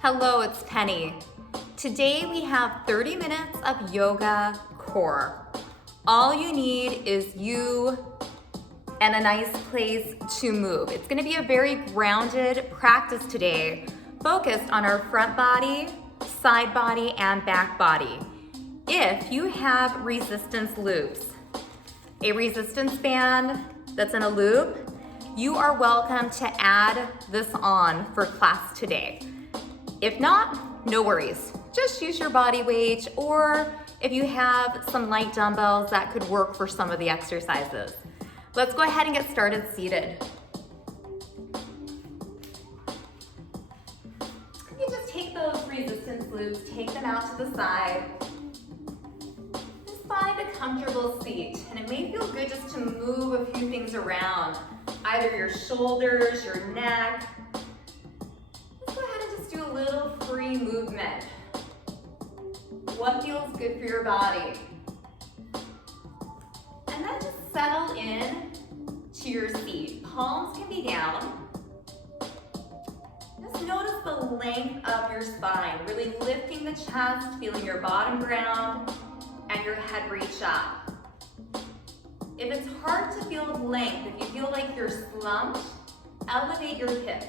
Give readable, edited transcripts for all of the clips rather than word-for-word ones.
Hello, it's Penny. Today we have 30 minutes of yoga core. All you need is you and a nice place to move. It's gonna be a very grounded practice today, focused on our front body, side body, and back body. If you have resistance loops, a resistance band that's in a loop, you are welcome to add this on for class today. If not, no worries. Just use your body weight, or if you have some light dumbbells, that could work for some of the exercises. Let's go ahead and get started seated. You just take those resistance loops, take them out to the side. Just find a comfortable seat, and it may feel good just to move a few things around, either your shoulders, your neck. Do a little free movement. What feels good for your body? And then just settle in to your seat. Palms can be down. Just notice the length of your spine, really lifting the chest, feeling your bottom ground and your head reach up. If it's hard to feel length, if you feel like you're slumped, elevate your hips.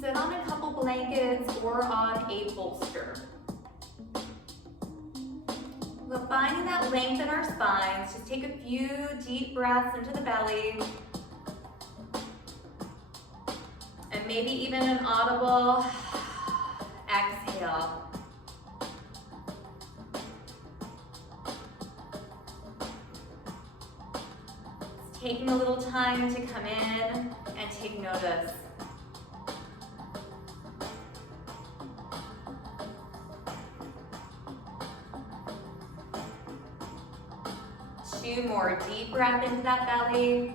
Sit on a couple blankets or on a bolster. We're finding that length in our spines. Just take a few deep breaths into the belly. And maybe even an audible exhale. It's taking a little time to come in and take notice. Two more, deep breath into that belly.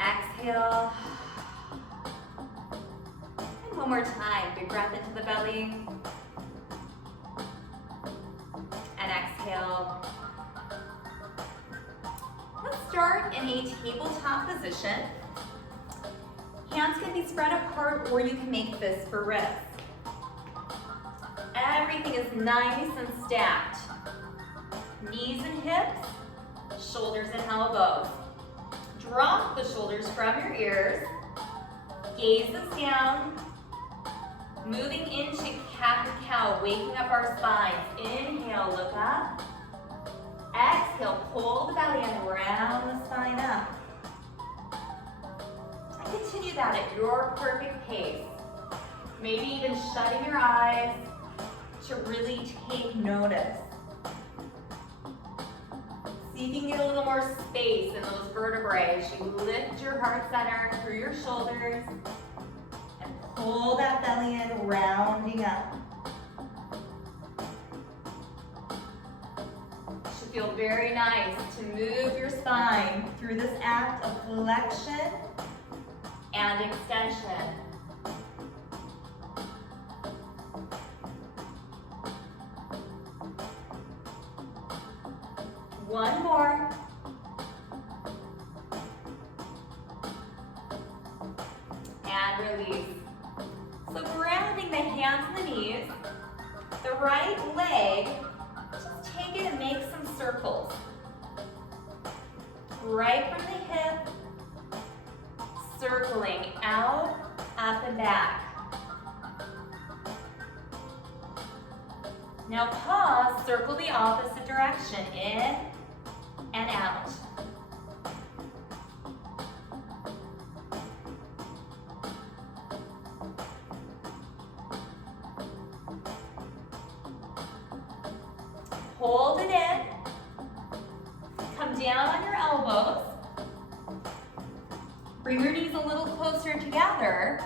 Exhale. And one more time, big breath into the belly. And exhale. Let's start in a tabletop position. Hands can be spread apart, or you can make fists for wrists. Everything is nice and stacked. Knees and hips, shoulders and elbows. Drop the shoulders from your ears. Gazes down. Moving into cat and cow, waking up our spines. Inhale, look up. Exhale, pull the belly and round the spine up. And continue that at your perfect pace. Maybe even shutting your eyes to really take notice. See if you can get a little more space in those vertebrae as you lift your heart center through your shoulders and pull that belly in, rounding up. It should feel very nice to move your spine through this act of flexion and extension. One more. And release. So grounding the hands and the knees. The right leg, just take it and make some circles. Right from the hip, circling out, up and back. Now pause, circle the opposite direction, in and out. Hold it in. Come down on your elbows. Bring your knees a little closer together.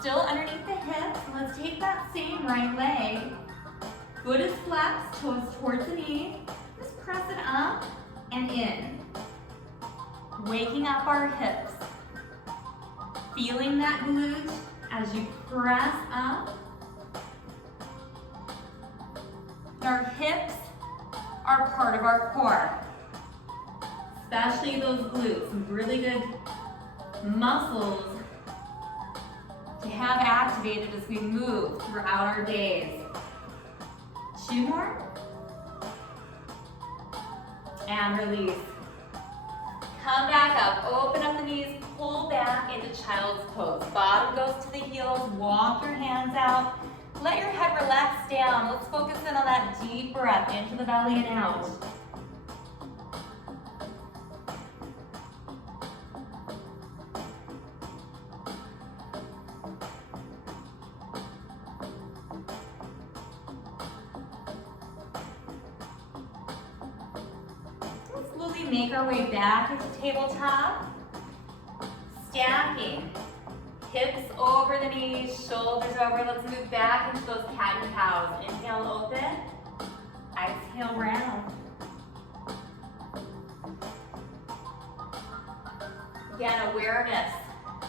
Still underneath the hips. Let's take that same right leg. Foot is flexed, toes towards the knee. Just press it up and in. Waking up our hips. Feeling that glute as you press up. Our hips are part of our core, especially those glutes. Some really good muscles to have activated as we move throughout our days. 2 more. And release. Come back up, open up the knees, pull back into child's pose. Bottom goes to the heels, walk your hands out. Let your head relax down. Let's focus in on that deep breath into the belly and out. Make our way back into tabletop. Stacking. Hips over the knees, shoulders over. Let's move back into those cat and cows. Inhale, open. Exhale, round. Again, awareness.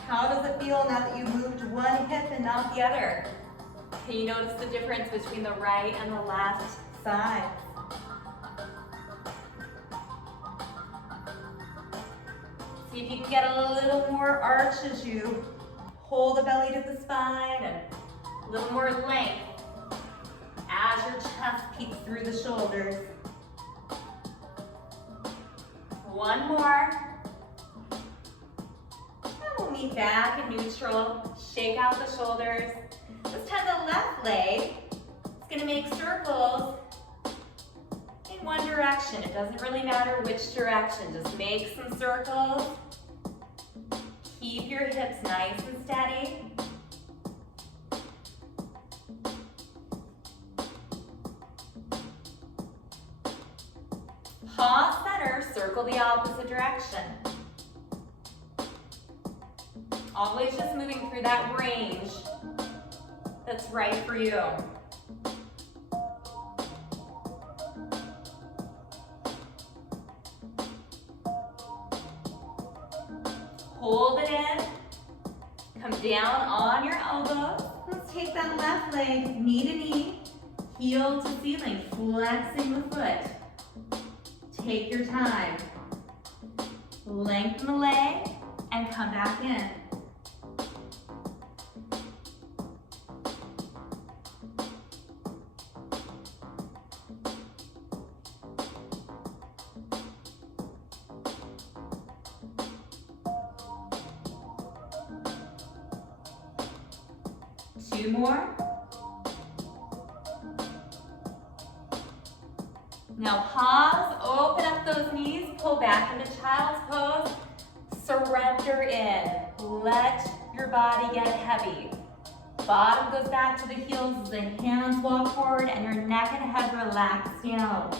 How does it feel now that you moved one hip and not the other? Can you notice the difference between the right and the left side? See if you can get a little more arch as you hold the belly to the spine and a little more length as your chest peeks through the shoulders. 1 more. And we'll meet back in neutral. Shake out the shoulders. This time the left leg is going to make circles in one direction. It doesn't really matter which direction. Just make some circles. Keep your hips nice and steady. Paw center, circle the opposite direction. Always just moving through that range that's right for you. Hold it in. Come down on your elbows. Let's take that left leg, knee to knee, heel to ceiling, flexing the foot. Take your time. Lengthen the leg and come back in. Two more. Now pause, open up those knees, pull back into child's pose, surrender in. Let your body get heavy. Bottom goes back to the heels as the hands walk forward and your neck and head relax down.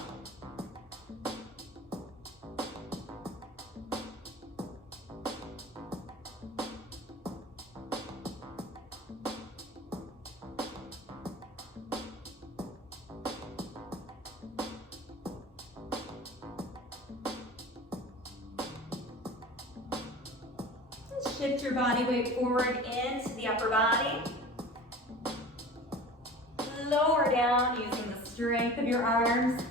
Shift your body weight forward into the upper body. Lower down using the strength of your arms.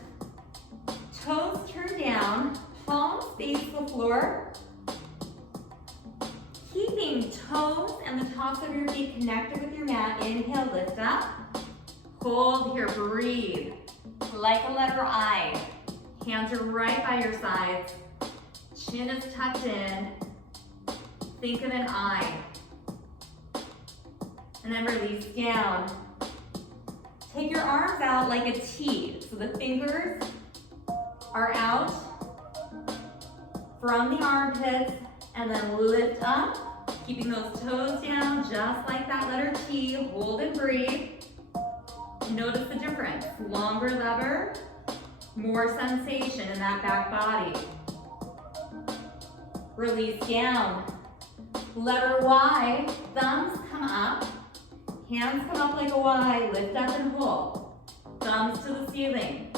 Toes turn down, palms face the floor. Keeping toes and the tops of your feet connected with your mat. Inhale, lift up. Hold here, breathe. Like a letter I. Hands are right by your sides. Chin is tucked in. Think of an I. And then release down. Take your arms out like a T. So the fingers are out from the armpits and then lift up. Keeping those toes down just like that letter T. Hold and breathe. Notice the difference. Longer lever, more sensation in that back body. Release down. Letter Y, thumbs come up, hands come up like a Y, lift up and hold. Thumbs to the ceiling.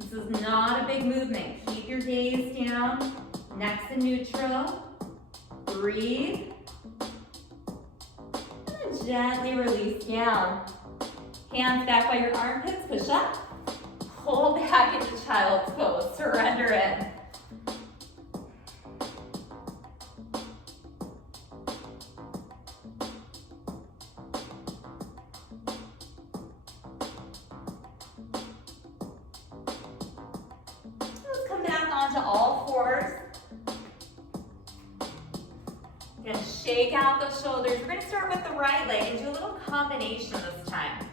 This is not a big movement. Keep your gaze down, next to neutral. Breathe. And then gently release down. Hands back by your armpits, push up. Hold back into child's pose, surrender in. cores. You're gonna shake out those shoulders. We're gonna start with the right leg and do a little combination this time.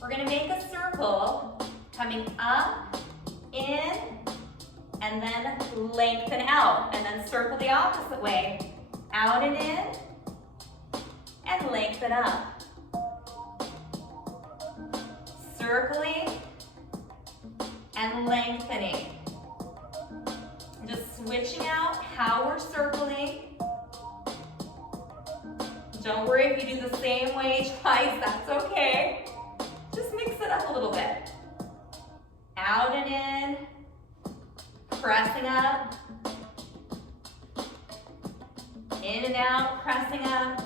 We're gonna make a circle coming up, in, and then lengthen out. And then circle the opposite way. Out and in, and lengthen up. Circling and lengthening. Just switching out how we're circling. Don't worry if you do the same way twice, that's okay. Just mix it up a little bit. Out and in, pressing up. In and out, pressing up.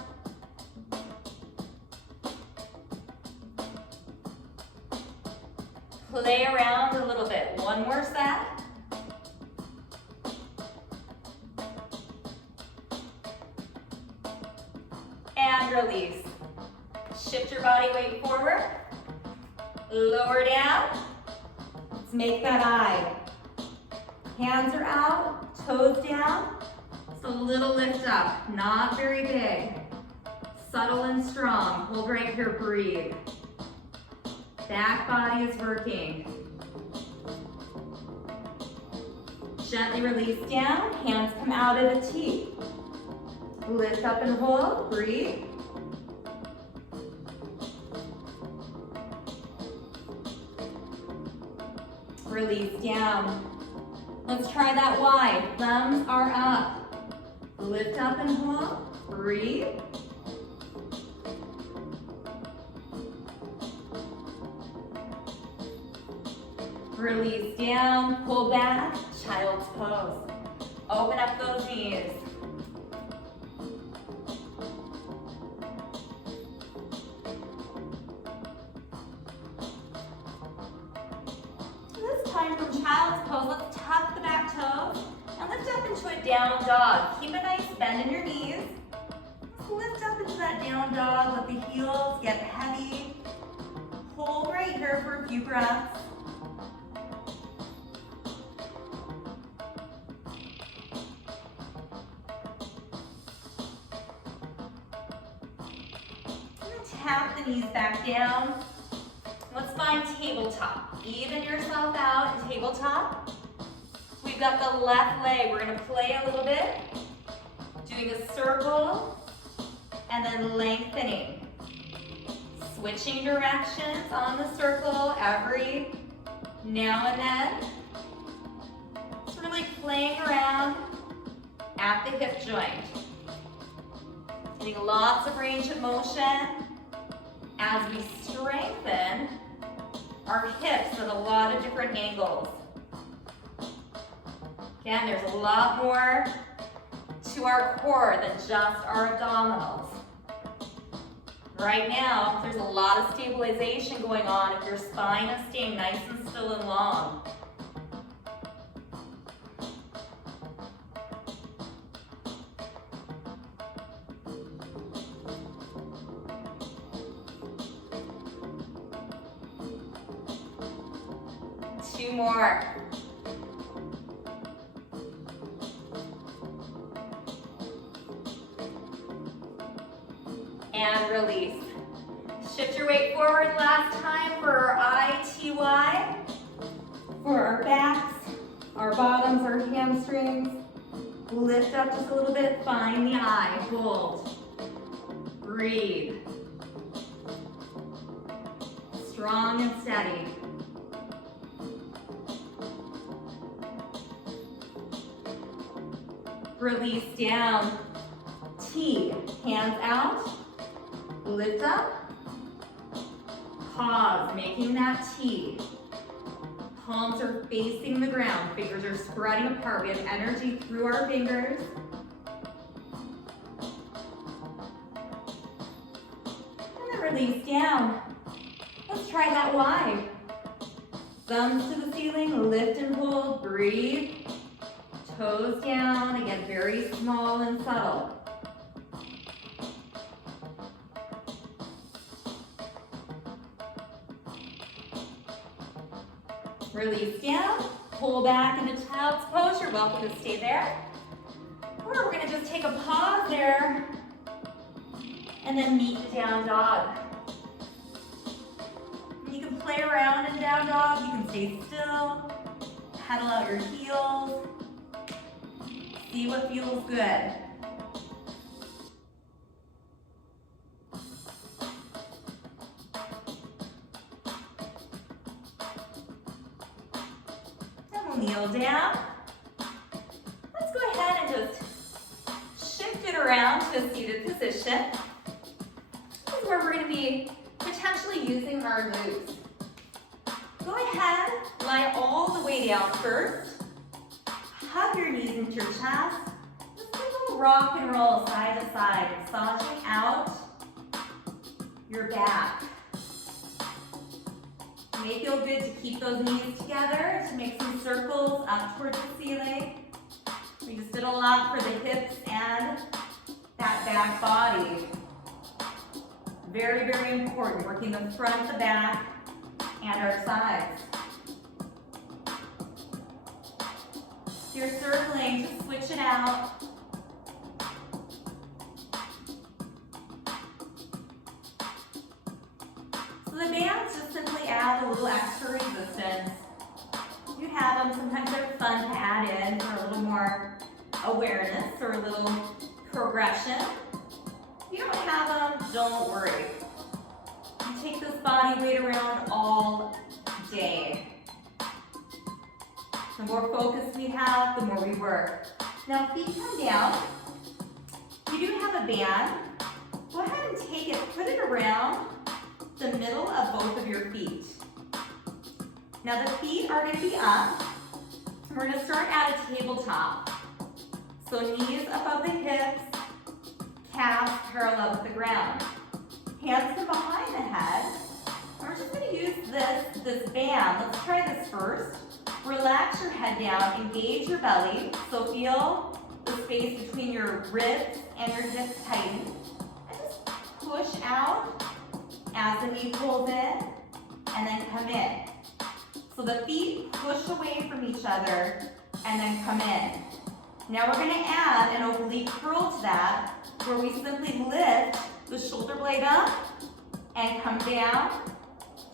Play around a little bit. One more set. And release. Shift your body weight forward. Lower down. Let's make that eye. Hands are out, toes down. Just a little lift up, not very big. Subtle and strong. Hold right here, breathe. Back body is working. Gently release down, hands come out at a T. Lift up and hold, breathe. Release down. Let's try that Y. Thumbs are up. Lift up and hold, breathe. Release down, pull back, child's pose. Open up those knees. This time from child's pose, let's tuck the back toes and lift up into a down dog. Keep a nice bend in your knees. Let's lift up into that down dog, let the heels get heavy. Hold right here for a few breaths. Tap the knees back down. Let's find tabletop. Even yourself out in tabletop. We've got the left leg. We're going to play a little bit. Doing a circle and then lengthening. Switching directions on the circle every now and then. It's really playing around at the hip joint. Getting lots of range of motion as we strengthen our hips at a lot of different angles. Again, there's a lot more to our core than just our abdominals. Right now, there's a lot of stabilization going on if your spine is staying nice and still and long. Two more. And release. Shift your weight forward last time for our ITY. For our backs, our bottoms, our hamstrings. Lift up just a little bit, find the eye, hold. Breathe. Strong and steady. Release down. T, hands out. Lift up. Pause, making that T. Palms are facing the ground. Fingers are spreading apart. We have energy through our fingers. And then release down. Let's try that Y. Thumbs to the ceiling, lift and hold, breathe. Toes down, again, very small and subtle. Release down, pull back into child's pose, you're welcome to stay there. Or we're gonna just take a pause there and then meet the down dog. You can play around in down dog, you can stay still, pedal out your heels, see what feels good. Then we'll kneel down. Let's go ahead and just shift it around to a seated position. This is where we're going to be potentially using our glutes. Go ahead, lie all the way down first. Hug your knees into your chest. Just do a little rock and roll side to side, massaging out your back. It may feel good to keep those knees together, to make some circles up towards the ceiling. We just did a lot for the hips and that back body. Very, very important, working the front, the back, and our sides. If you're circling, just switch it out. So the bands just simply add a little extra resistance. You have them, sometimes they're fun to add in for a little more awareness or a little progression. If you don't have them, don't worry. You take this body weight around all day. The more focus we have, the more we work. Now feet come down. If you do have a band, go ahead and take it, put it around the middle of both of your feet. Now the feet are going to be up. We're going to start at a tabletop. So knees above the hips, calves parallel with the ground. Hands come behind the head. And we're just going to use this band. Let's try this first. Relax your head down, engage your belly. So feel the space between your ribs and your hips tighten. And just push out as the knee pulls in and then come in. So the feet push away from each other and then come in. Now we're going to add an oblique curl to that, where we simply lift the shoulder blade up and come down.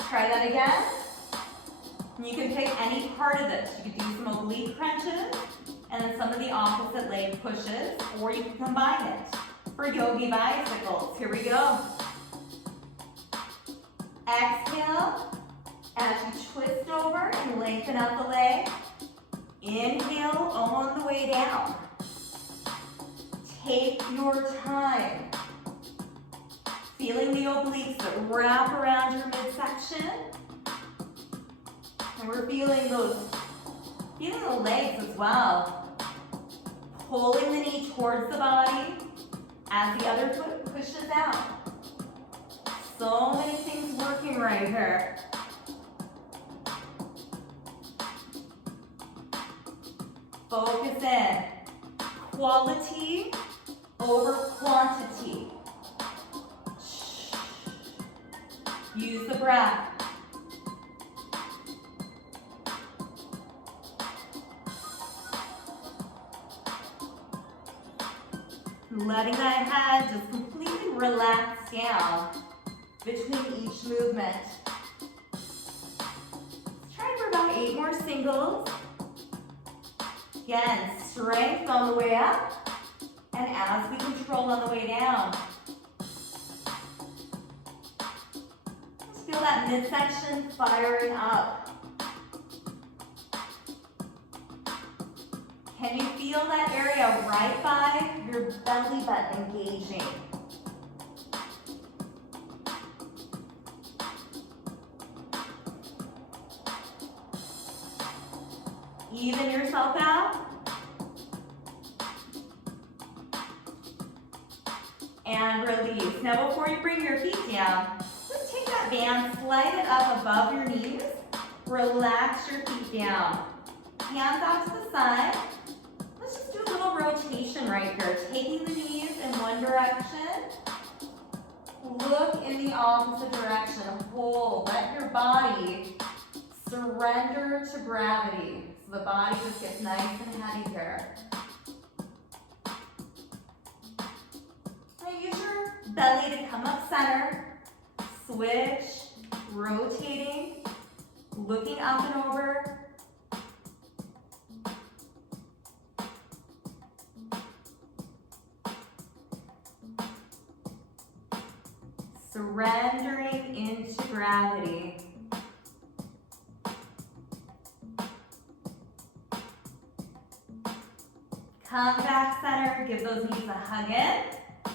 Try that again. And you can pick any part of this. You could do some oblique crunches and then some of the opposite leg pushes, or you can combine it for yogi bicycles. Here we go. Exhale as you twist over and lengthen out the leg. Inhale on the way down. Take your time. Feeling the obliques that wrap around your midsection. And we're feeling the legs as well. Pulling the knee towards the body as the other foot pushes out. So many things working right here. Focus in. Quality over quantity. Use the breath. Letting that head just completely relax down between each movement. Let's try for about 8 more singles. Again, strength on the way up, and as we control on the way down. Just feel that midsection firing up. Can you feel that area right by your belly button engaging? Even yourself out. And release. Now before you bring your feet down, just take that band, slide it up above your knees. Relax your feet down. Hands out to the side. Let's just do a little rotation right here. Taking the knees in one direction. Look in the opposite direction. Hold. Let your body surrender to gravity. So the body just gets nice and heavy here. Now use your belly to come up center. Switch, rotating, looking up and over. Surrendering into gravity. Come back center, give those knees a hug in.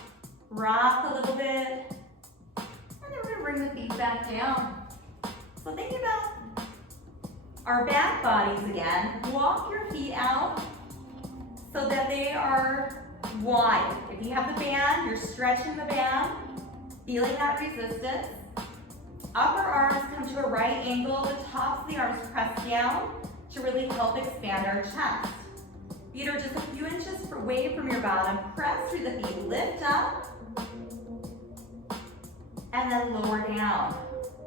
Rock a little bit. And then we're gonna bring the feet back down. So think about our back bodies again. Walk your feet out so that they are wide. If you have the band, you're stretching the band. Feeling that resistance. Upper arms come to a right angle. The tops of the arms press down to really help expand our chest. Feet are just a few inches away from your bottom. Press through the feet. Lift up. And then lower down.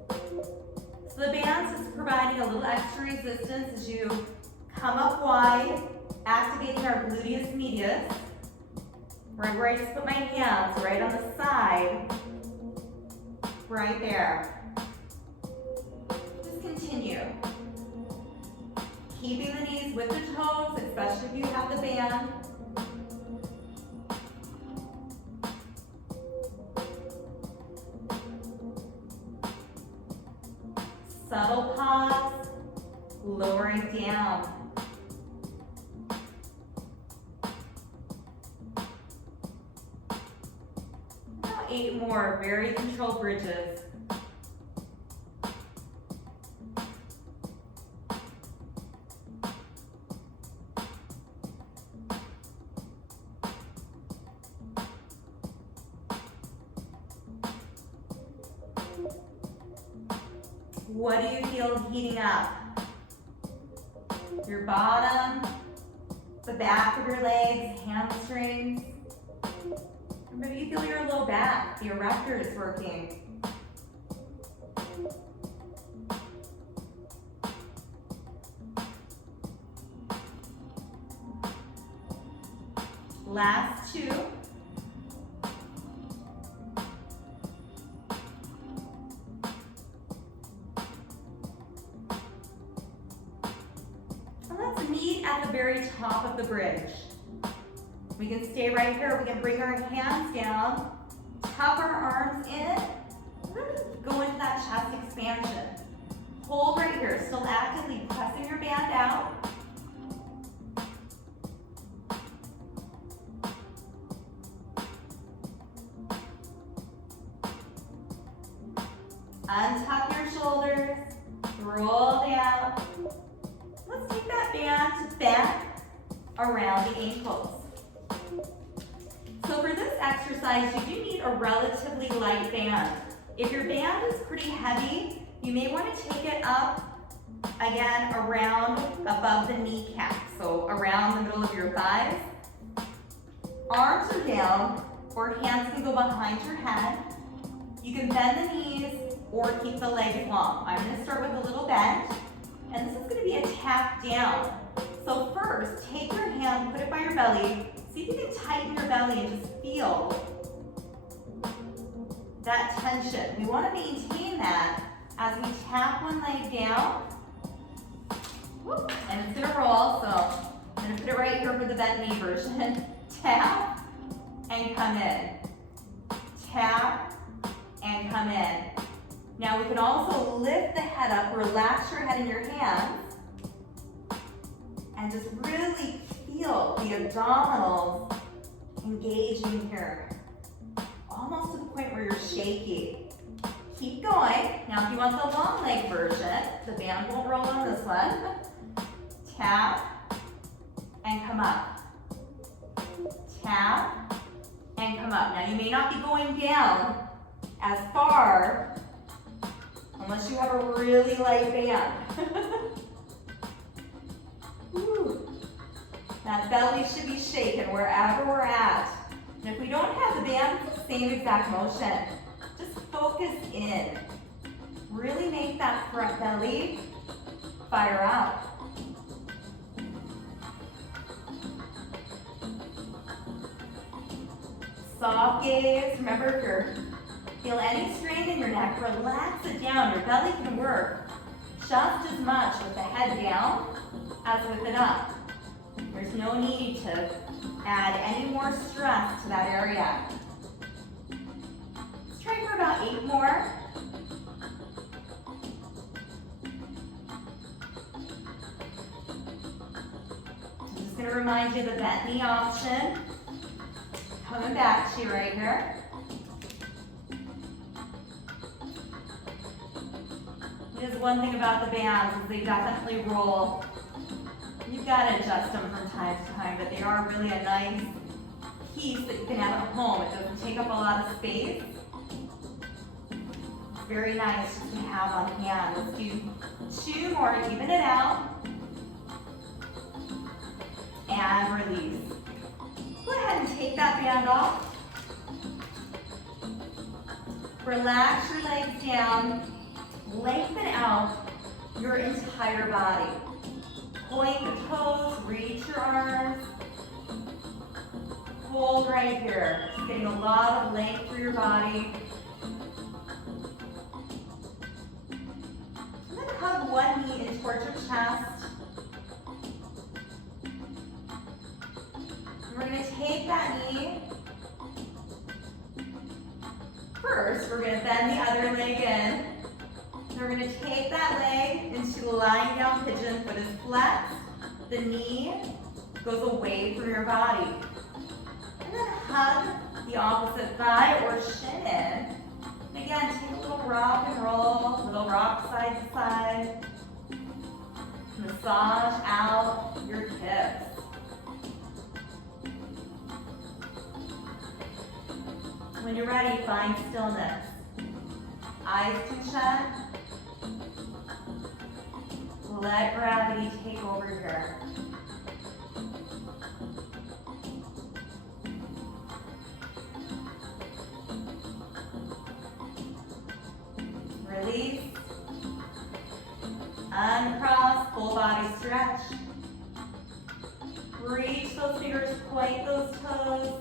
So the band's just providing a little extra resistance as you come up wide, activating our gluteus medius. Right where I just put my hands, right on the side. Right there. Just continue. Keeping the knees with the toes, especially if you have the band. Subtle pause, lowering down. About 8 more very controlled bridges. What do you feel heating up? Your bottom, the back of your legs, hamstrings. Or maybe you feel your low back, the erector is working. Last 2. At the very top of the bridge. We can stay right here. We can bring our hands down, tuck our arms in, go into that chest expansion. Hold right here, still actively pressing your band out. Untuck your shoulders, roll down. Let's take that band back around the ankles. So for this exercise, you do need a relatively light band. If your band is pretty heavy, you may want to take it up, again, around above the kneecap, so around the middle of your thighs. Arms are down, or hands can go behind your head. You can bend the knees or keep the legs long. I'm going to start with a little bend. And this is going to be a tap down. So first, take your hand, put it by your belly. See if you can tighten your belly and just feel that tension. We want to maintain that as we tap one leg down. Whoop, and it's going to roll, so I'm going to put it right here for the bent knee version. Tap and come in. Tap and come in. Now we can also lift the head up, relax your head in your hands, and just really feel the abdominals engaging here. Almost to the point where you're shaky. Keep going. Now if you want the long leg version, the band won't roll on this one. Tap and come up. Tap and come up. Now you may not be going down as far unless you have a really light band. That belly should be shaken wherever we're at. And if we don't have the band, same exact motion. Just focus in. Really make that front belly fire out. Soft gaze. Remember, if you feel any strain in your neck, relax it down. Your belly can work just as much with the head down as with it up. There's no need to add any more stress to that area. Let's try for about 8 more. I'm just going to remind you of the bent knee option. Coming back to you right here. There's one thing about the bands is they definitely roll. You've got to adjust them from time to time, but they are really a nice piece that you can have at home. It doesn't take up a lot of space. It's very nice just to have on hand. Let's do 2 more to even it out. And release. Go ahead and take that band off. Relax your legs down. Lengthen out your entire body. Point the toes, reach your arms. Hold right here. Just getting a lot of length through your body. And then hug one knee in towards your chest. And we're going to take that knee. First, we're going to bend the other leg in. We're going to take that leg into lying down pigeon. Foot is flexed. The knee goes away from your body. And then hug the opposite thigh or shin in. And again, take a little rock and roll, little rock side to side. Massage out your hips. When you're ready, find stillness. Eyes can shut. Let gravity take over here. Release. Uncross, full body stretch. Reach those fingers, point those toes.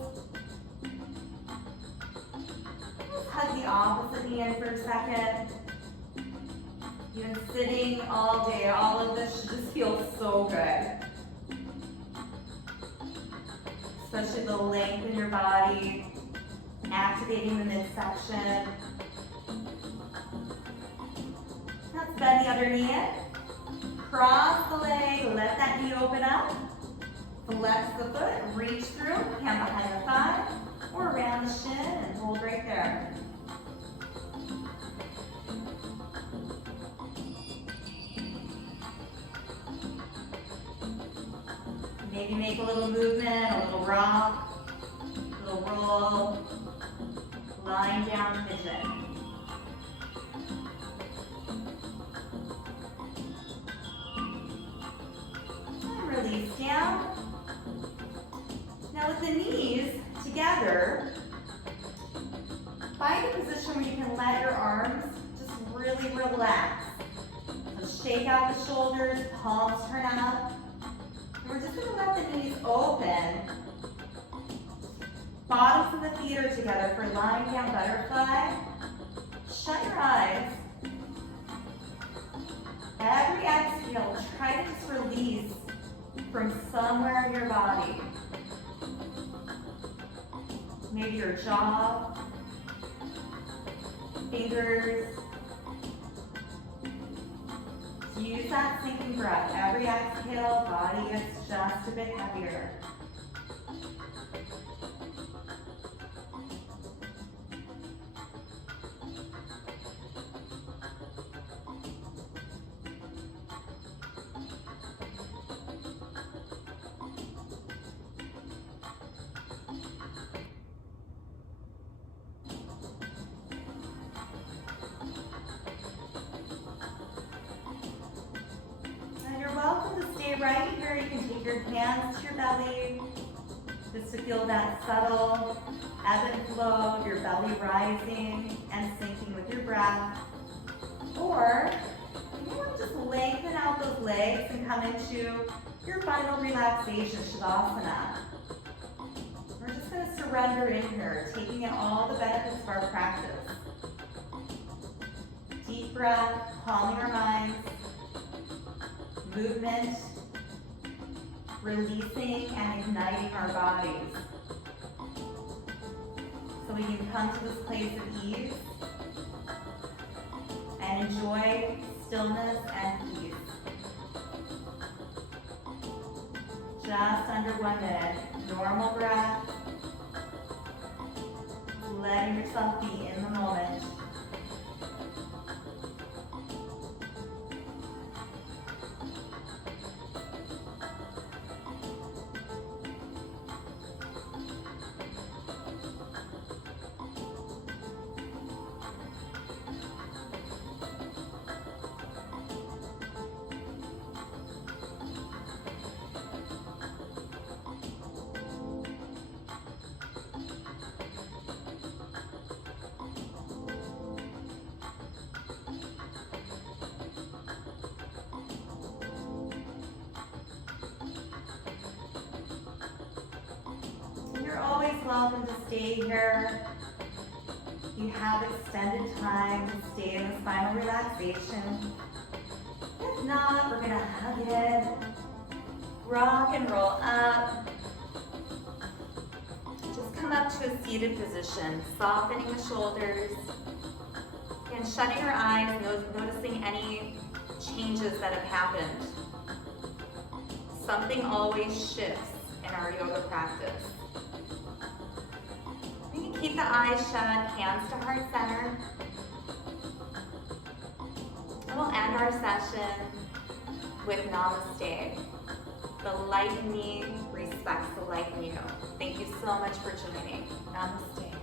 Let's hug the opposite knee in for a second. You've been sitting all day. All of this should just feel so good. Especially the length in your body, activating the midsection. Let's bend the other knee in. Cross the leg, let that knee open up. Flex the foot, reach through, hand behind the thigh, or around the shin and hold right there. Maybe make a little movement, a little rock, a little roll, lying down pigeon. And release down. Now with the knees together, find a position where you can let your arms just really relax. So shake out the shoulders, palms turn up. We're just going to let the knees open. Bottoms of the feet are together for lying down butterfly. Shut your eyes. Every exhale, try to just release from somewhere in your body. Maybe your jaw, fingers. Use that sinking breath. Every exhale, body gets just a bit heavier. Right here, you can take your hands to your belly, just to feel that subtle ebb and flow of your belly rising and sinking with your breath. Or you want to just lengthen out those legs and come into your final relaxation, Shavasana. We're just going to surrender in here, taking in all the benefits of our practice. Deep breath, calming our minds, movement, releasing and igniting our bodies. So we can come to this place of ease and enjoy stillness and peace. Just under 1 minute, normal breath, letting yourself be in the moment. You're always welcome to stay here. You have extended time to stay in the spinal relaxation. If not, we're gonna hug it, rock and roll up. Just come up to a seated position, softening the shoulders, and shutting your eyes, noticing any changes that have happened. Something always shifts in our yoga practice. You can keep the eyes shut, hands to heart center. And we'll end our session with namaste. The light in me respects the light in you. Thank you so much for joining. Namaste.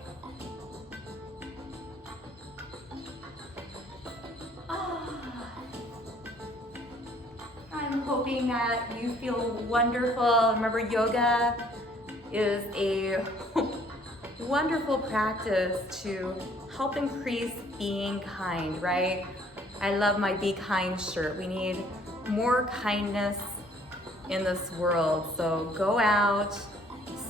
I'm hoping that you feel wonderful. Remember, yoga is a wonderful practice to help increase being kind, right? I love my Be Kind shirt. We need more kindness in this world. So go out,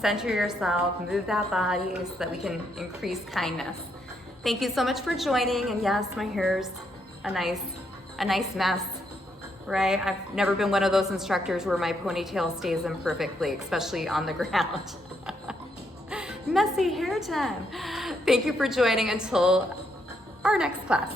center yourself, move that body so that we can increase kindness. Thank you so much for joining. And yes, my hair's a nice mess, right? I've never been one of those instructors where my ponytail stays in perfectly, especially on the ground. Messy hair time. Thank you for joining until our next class.